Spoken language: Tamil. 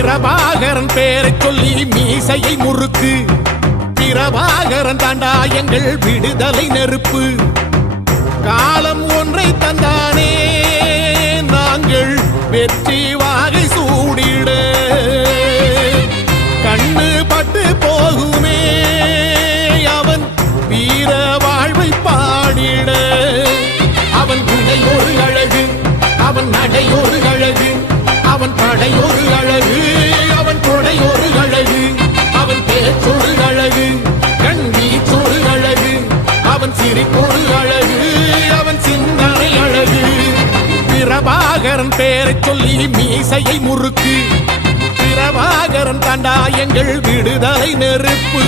பிரபாகரன் பேரை சொல்லி மீசையை முறுக்கு. பிரபாகரன் தாண்டா எங்கள் விடுதலை நெருப்பு. காலம் ஒன்றை தந்தானே நாங்கள் வெற்றி வாகை சூடிட. கண்ணு பட்டு போகுமே அவன் வீர வாழ்வை பாடிட. அவன் குடை ஒரு அழகு, அவன் நடை ஒரு அழகு, அவன் படை ஒரு அழகு, அவன் கொடை ஒரு அழகு, அவன் பேச்சொரு அழகு, கண் வீச்சொரு அழகு, அவன் சிரிப்பொரு அழகு, அவன் சிந்தனை அழகு. பிரபாகரன் பேரை சொல்லி மீசையை முறுக்கு. பிரபாகரன் தாண்டா எங்கள் விடுதலை நெருப்பு.